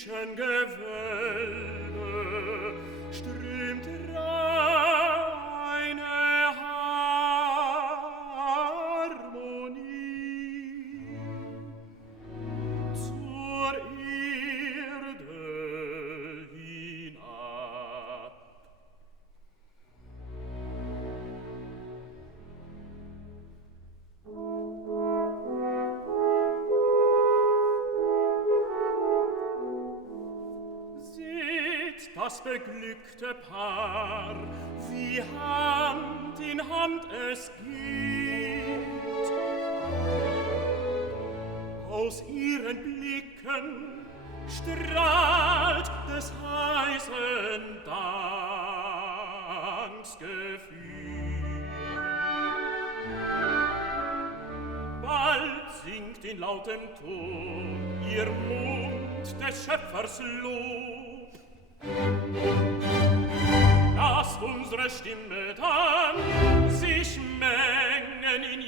himmlischen Gewölbe strömt reine Harmonie zur Erde hinab. Das beglückte Paar, wie Hand in Hand es geht. Aus ihren Blicken strahlt des heißen Danks Gefühl. Bald singt in lautem Ton ihr Mund des Schöpfers Lob. Lasst unsere Stimme dann sich mengen in